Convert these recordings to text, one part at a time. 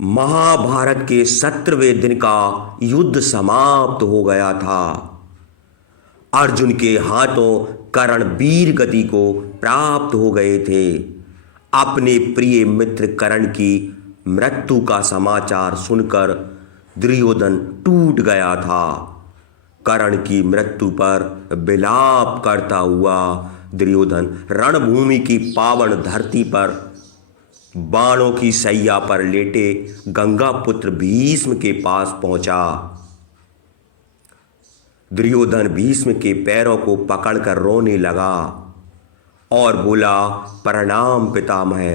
महाभारत के 17वें दिन का युद्ध समाप्त हो गया था। अर्जुन के हाथों कर्ण वीर गति को प्राप्त हो गए थे। अपने प्रिय मित्र कर्ण की मृत्यु का समाचार सुनकर दुर्योधन टूट गया था। कर्ण की मृत्यु पर विलाप करता हुआ दुर्योधन रणभूमि की पावन धरती पर बाणों की सैया पर लेटे गंगा पुत्र भीष्म के पास पहुंचा। दुर्योधन भीष्म के पैरों को पकड़कर रोने लगा और बोला, प्रणाम पितामह।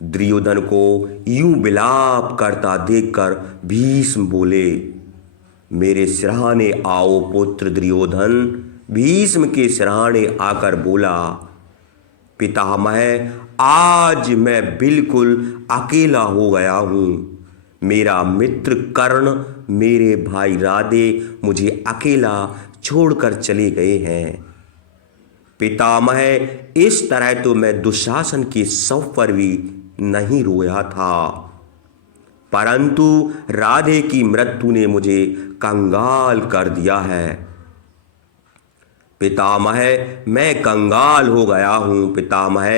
दुर्योधन को यूं विलाप करता देखकर भीष्म बोले, मेरे सिरहाने आओ पुत्र दुर्योधन। भीष्म के सिरहाने आकर बोला, पितामह आज मैं बिल्कुल अकेला हो गया हूँ। मेरा मित्र कर्ण, मेरे भाई राधे मुझे अकेला छोड़कर चले गए हैं। पितामह इस तरह तो मैं दुशासन के शव पर भी नहीं रोया था, परंतु राधे की मृत्यु ने मुझे कंगाल कर दिया है। पितामह मैं कंगाल हो गया हूँ। पितामह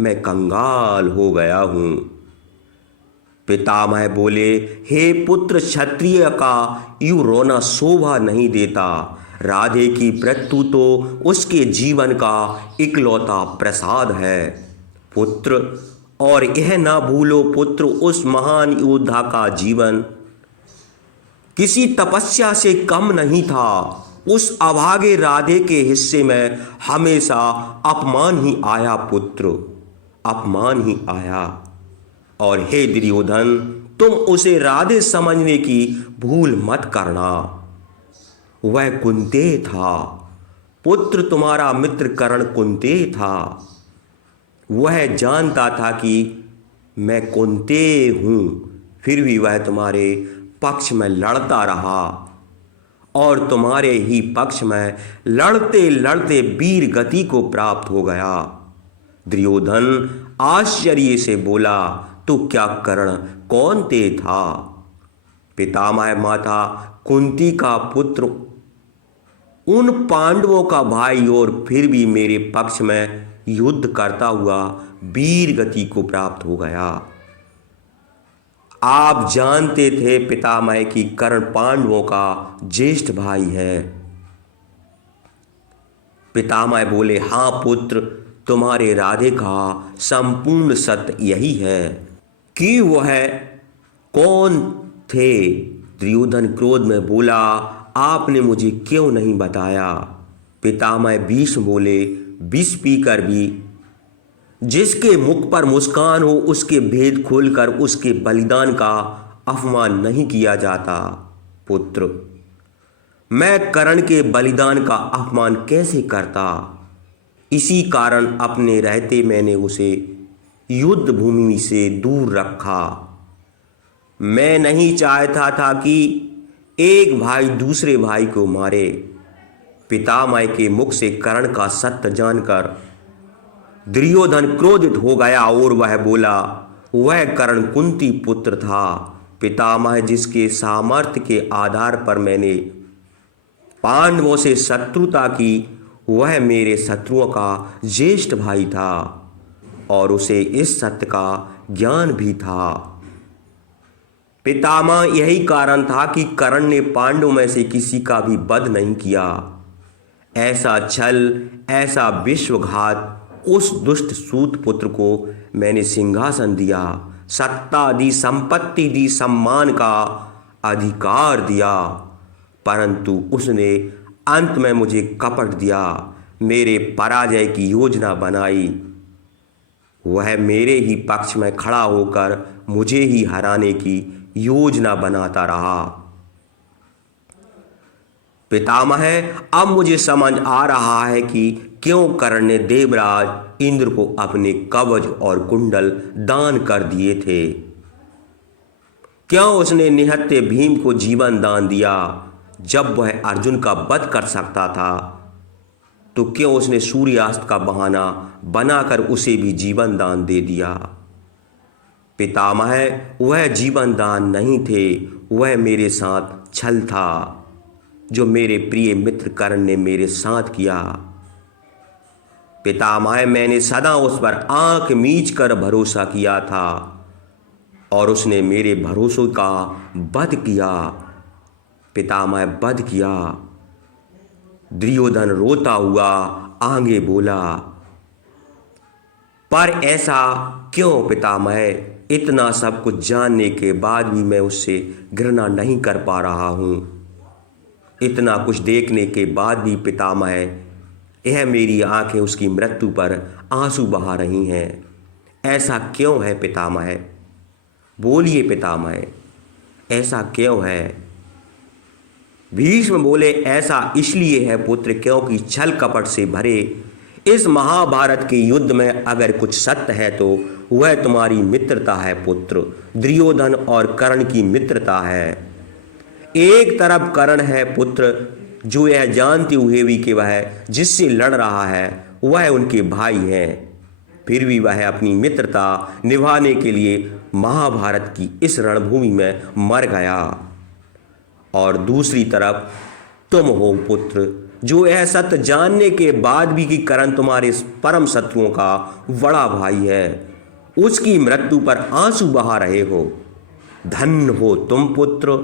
मैं कंगाल हो गया हूँ। पितामह बोले, हे पुत्र, क्षत्रिय का यूं रोना शोभा नहीं देता। राधे की मृत्यु तो उसके जीवन का इकलौता प्रसाद है पुत्र। और यह ना भूलो पुत्र, उस महान योद्धा का जीवन किसी तपस्या से कम नहीं था। उस अभागे राधे के हिस्से में हमेशा अपमान ही आया पुत्र, अपमान ही आया। और हे दुर्योधन, तुम उसे राधे समझने की भूल मत करना। वह कुंती था पुत्र, तुम्हारा मित्र कर्ण कुंती था। वह जानता था कि मैं कुंती हूँ, फिर भी वह तुम्हारे पक्ष में लड़ता रहा और तुम्हारे ही पक्ष में लड़ते लड़ते वीर गति को प्राप्त हो गया। दुर्योधन आश्चर्य से बोला, तो क्या कर्ण कौनते था? पितामह माता कुंती का पुत्र, उन पांडवों का भाई, और फिर भी मेरे पक्ष में युद्ध करता हुआ वीर गति को प्राप्त हो गया। आप जानते थे पितामह कि कर्ण पांडवों का ज्येष्ठ भाई है। पितामह बोले, हाँ पुत्र, तुम्हारे राधे का संपूर्ण सत्य यही है कि वह कौन थे। दुर्योधन क्रोध में बोला, आपने मुझे क्यों नहीं बताया? पितामह भीष्म बोले, विष पीकर भी जिसके मुख पर मुस्कान हो उसके भेद खोलकर उसके बलिदान का अपमान नहीं किया जाता पुत्र। मैं कर्ण के बलिदान का अपमान कैसे करता? इसी कारण अपने रहते मैंने उसे युद्ध भूमि से दूर रखा। मैं नहीं चाहता था कि एक भाई दूसरे भाई को मारे। पितामह के मुख से कर्ण का सत्य जानकर दुर्योधन क्रोधित हो गया और वह बोला, वह कर्ण कुंती पुत्र था पितामह, जिसके सामर्थ्य के आधार पर मैंने पांडवों से शत्रुता की। वह मेरे शत्रुओं का ज्येष्ठ भाई था और उसे इस सत्य का ज्ञान भी था। पितामह यही कारण था कि कर्ण ने पांडवों में से किसी का भी वध नहीं किया। ऐसा छल, ऐसा विश्वघात उस दुष्ट सूत पुत्र को मैंने सिंहासन दिया, सत्ता दी, संपत्ति दी, सम्मान का अधिकार दिया, परंतु उसने अंत में मुझे कपट दिया, मेरे पराजय की योजना बनाई। वह मेरे ही पक्ष में खड़ा होकर मुझे ही हराने की योजना बनाता रहा। पितामह अब मुझे समझ आ रहा है कि क्यों कर्ण ने देवराज इंद्र को अपने कवच और कुंडल दान कर दिए थे। क्यों उसने निहत्थे भीम को जीवन दान दिया जब वह अर्जुन का वध कर सकता था? तो क्यों उसने सूर्यास्त का बहाना बनाकर उसे भी जीवन दान दे दिया? पितामह, वह जीवन दान नहीं थे, वह मेरे साथ छल था जो मेरे प्रिय मित्र कर्ण ने मेरे साथ किया। पितामह, मैंने सदा उस पर आंख मीच कर भरोसा किया था और उसने मेरे भरोसे का वध किया। पितामह, वध किया। दुर्योधन रोता हुआ आगे बोला, पर ऐसा क्यों पितामह? इतना सब कुछ जानने के बाद भी मैं उससे घृणा नहीं कर पा रहा हूँ। इतना कुछ देखने के बाद भी पितामह, यह मेरी आंखें उसकी मृत्यु पर आंसू बहा रही हैं। ऐसा क्यों है पितामह? बोलिए पितामह, ऐसा क्यों है? भीष्म बोले, ऐसा इसलिए है पुत्र, क्योंकि छल कपट से भरे इस महाभारत के युद्ध में अगर कुछ सत्य है तो वह तुम्हारी मित्रता है पुत्र। दुर्योधन और कर्ण की मित्रता है। एक तरफ कर्ण है पुत्र, जो यह जानते हुए भी कि वह जिससे लड़ रहा है वह उनके भाई हैं, फिर भी वह अपनी मित्रता निभाने के लिए महाभारत की इस रणभूमि में मर गया। और दूसरी तरफ तुम हो पुत्र, जो यह सत्य जानने के बाद भी कि कर्ण तुम्हारे परम शत्रुओं का बड़ा भाई है, उसकी मृत्यु पर आंसू बहा रहे हो। धन्य हो तुम पुत्र,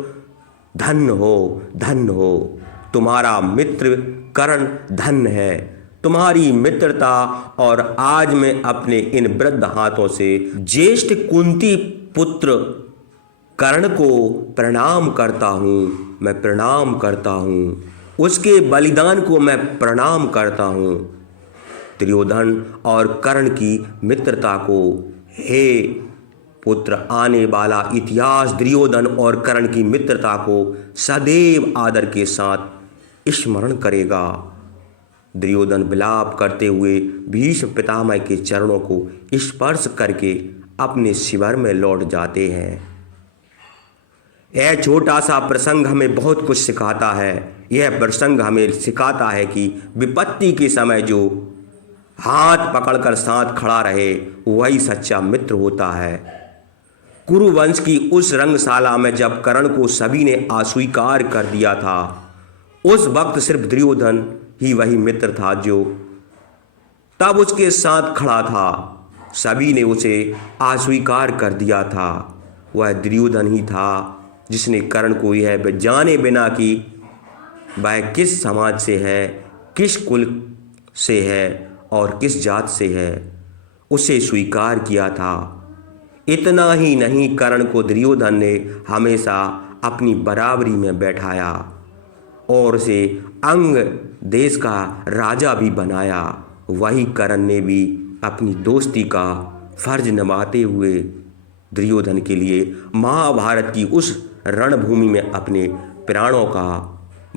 धन्य हो, धन्य हो। तुम्हारा मित्र कर्ण धन्य है, तुम्हारी मित्रता। और आज मैं अपने इन वृद्ध हाथों से ज्येष्ठ कुंती पुत्र कर्ण को प्रणाम करता हूँ। मैं प्रणाम करता हूँ, उसके बलिदान को मैं प्रणाम करता हूँ। दुर्योधन और कर्ण की मित्रता को हे पुत्र, आने वाला इतिहास दुर्योधन और कर्ण की मित्रता को सदैव आदर के साथ स्मरण करेगा। दुर्योधन विलाप करते हुए भीष्म पितामह के चरणों को स्पर्श करके अपने शिविर में लौट जाते हैं। यह छोटा सा प्रसंग हमें बहुत कुछ सिखाता है। यह प्रसंग हमें सिखाता है कि विपत्ति के समय जो हाथ पकड़कर साथ खड़ा रहे वही सच्चा मित्र होता है। कुरुवंश की उस रंगशाला में जब कर्ण को सभी ने अस्वीकार कर दिया था, उस वक्त सिर्फ दुर्योधन ही वही मित्र था जो तब उसके साथ खड़ा था। सभी ने उसे अस्वीकार कर दिया था। वह दुर्योधन ही था जिसने कर्ण को यह जाने बिना कि वह किस समाज से है, किस कुल से है और किस जात से है, उसे स्वीकार किया था। इतना ही नहीं, कर्ण को दुर्योधन ने हमेशा अपनी बराबरी में बैठाया और उसे अंग देश का राजा भी बनाया। वही कर्ण ने भी अपनी दोस्ती का फर्ज निभाते हुए दुर्योधन के लिए महाभारत की उस रणभूमि में अपने प्राणों का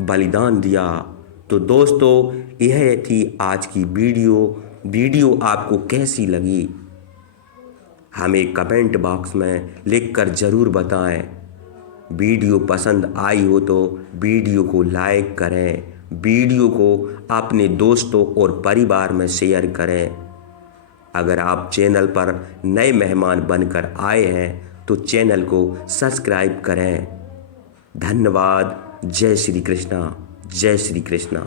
बलिदान दिया। तो दोस्तों, यह थी आज की वीडियो आपको कैसी लगी हमें कमेंट बॉक्स में लिखकर ज़रूर बताएं। वीडियो पसंद आई हो तो वीडियो को लाइक करें, वीडियो को अपने दोस्तों और परिवार में शेयर करें। अगर आप चैनल पर नए मेहमान बनकर आए हैं तो चैनल को सब्सक्राइब करें। धन्यवाद। जय श्री कृष्णा, जय श्री कृष्णा।